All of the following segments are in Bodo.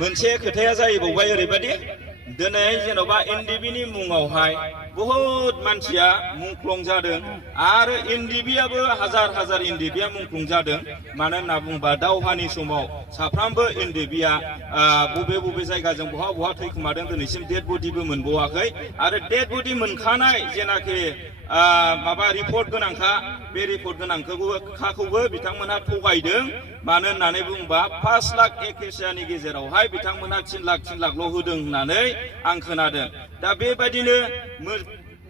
मोनसे खोथाया जाहैबावबाय ओरैबायदि दिनै जेन'बा एनडिबिनि मुङावहाय बहुत मानसिया मुंख्लं जादों आरो एनडिबियाबो हाजार हाजार एनडिबिया मुंख्लं जादों मानो होनना बुङोबा दावहानि समाव साफ्रामबो एनडिबिया बबे बबे जायगाजों बहा बहा थैखोमादों दिनैसिम डेड बडिबो मोनबावाखै आरो डेड बडि मोनखानाय जेनाखि माबा रिपर्ट गोनांखा बे रिपर्ट गोनांखौबो बिथांमोनहा थगायदों मानो होननानै बुङोबा 5 लाख एकेसियानि गेजेरावहाय बिथांमोनहा 3 लाखल' होदों होननानै आं खोनादों दा बेबायदिनो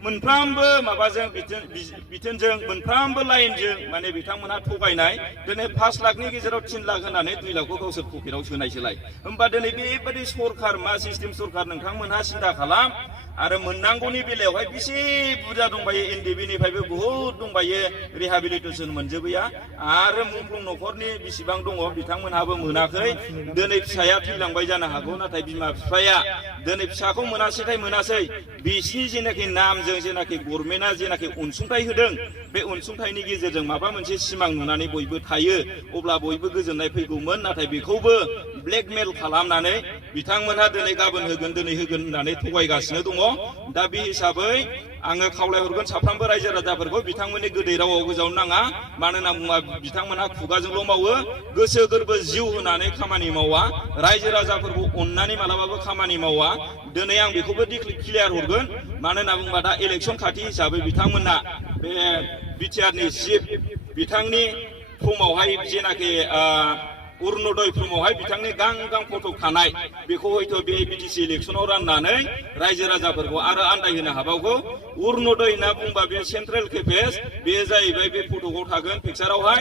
मोनफ्रामबो माबाजों बिथोनजों मोनफ्रामबो लाइनजों माने बिथांमोनहा थगायनाय दिनै 5 लाखनि गेजेराव 3 लाख होनानै 2 लाखखौ गावसोर पकेटाव सोनायसोलाय होमबा दिनै बेबायदि सरखार मा सिस्टेम सरखार नोंथांमोनहा सिन्था खालाम आरो मोननांगौनि बेलायावहाय बेसे बुरजा दंबायो एनडिबिनिफ्रायबो बहुत दंबायो रिहाबिलिटेसन मोनजोबैया आरो मुंख्लं न'खरनि बेसेबां दङ बिथांमोनहाबो मोनाखै दिनै फिसाया थैलांबाय जानो हागौ नाथाय बिमा बिफाया दिनै फिसाखौ मोनासै बिसिनि जेनाखि नामजों जेनाखि गभर्नमेन्टआ जेनाखि अनसुंथाइ होदों बे अनसुंथाइनि गेजेरजों माबा मोनसे सिमां नुनानै बयबो थायो अब्ला बयबो गोजोननाय फैगौमोन नाथाय बेखौबो ब्लेकमेल खालामनानै बिथांमोनहा दिनै गाबोन होगोन दिनै होगोन होननानै थगायगासिनो दङ दा बे हिसाबै आङो खावलायहरगोन साफ्रोमबो रायजो राजाफोरखौ बिथांमोननि गोदै रावाव गोजावनो नाङा मानो होनना बुङोबा बिथांमोनहा खुगाजोंल' मावो गोसो गोरबो जिउ होनानै खामानि मावा रायजो राजाफोरखौ अननानै मालाबाबो खामानि मावा दिनै आं बेखौबो क्लियार हरगोन मानो होनना बुङोबा दा इलेक्सन खाथि हिसाबै बिथांमोना बे बिटिआरनि चिफ बिथांनि फर्मावहाय जेनाखि अरुणोदय फर्मावहाय बिथांनि गां फट' थानाय बेखौ हयथ' बे बिटिसि इलेक्सनाव राननानै रायजो राजाफोरखौ आरो आन्दायहोनो हाबावगौ अरुणोदय होनना बुंबा बे सेन्ट्रेल केपेज बे जाहैबाय बे फट'खौ थागोन पिक्सारावहाय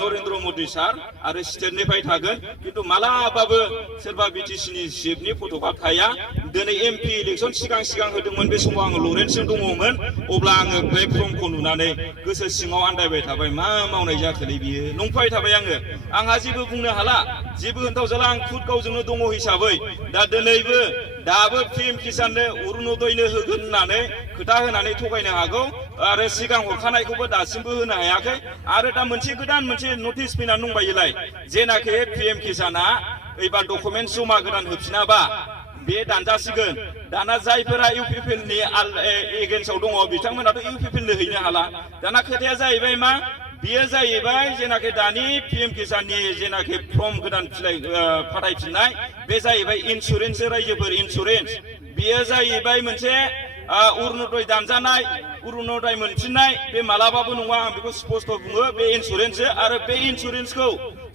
नरेन्द्र मदि सार आरो स्टेटनिफ्राय थागोन खिन्थु मालाबाबो सोरबा बिटिसिनि चिफनि फट'आ थाया दिनै एमपि इलेक्सन सिगां होदोंमोन बे समाव आङो लरेन्सजों दङमोन अब्ला आङो बे फर्मखौ नुनानै गोसो सिङाव आन्दायबाय थाबाय मा मावनाय जाखोलै बियो नंफाय थाबाय आंहा जेबो बुंनो हाला जेबो होनथावजाला आं खुद गावजोंनो दङ हिसाबै दा दिनैबो दाबो पिएम किसाननो अरुणोदयनो होगोन होननानै खोथा होनानै थगायनो हागौ आरो सिगां हरखानायखौबो दासिमबो होनो हायाखै आरो दा मोनसे गोदान मोनसे नटिस फैनानै दंबायोलाय जेनाखि पिएम किसाना एबार डकुमेन्ट जमा गोदान होफिनाबा बे दानजासिगोन दाना जायफोरा इउपिपिएलनि एगेन्स्टआव दङ बिथांमोनाथ' इउपिपिएलनो हैनो हाला दाना खोथाया जाहैबाय मा बेयो जाहैबाय जेनाखि दानि पिएम किसाननि जेनाखि फर्म गोदान फाथायफिननाय बे जाहैबाय इन्सुरेन्स रायजोफोर इन्सुरेन्स बेयो जाहैबाय मोनसे अरुणोदय दानजानाय अरुणोदय मोनफिननाय बे मालाबाबो नङा आं बेखौ स्पष्ट बुङो बे इन्सुरेन्स आरो बे इन्सुरेन्सखौ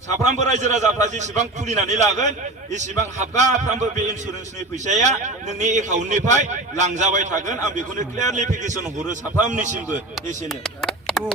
साफ्रोमबो रायजो राजाफ्रा जेसेबां खुलिनानै लागोन एसेबां हाबगाफ्रामबो बे इन्सुरेन्सनि फैसाया नोंनि एकाउन्टनिफ्राय लांजाबाय थागोन आं बेखौनो क्लियारलिफिकेसन हरो साफ्रोमनिसिमबो एसेनो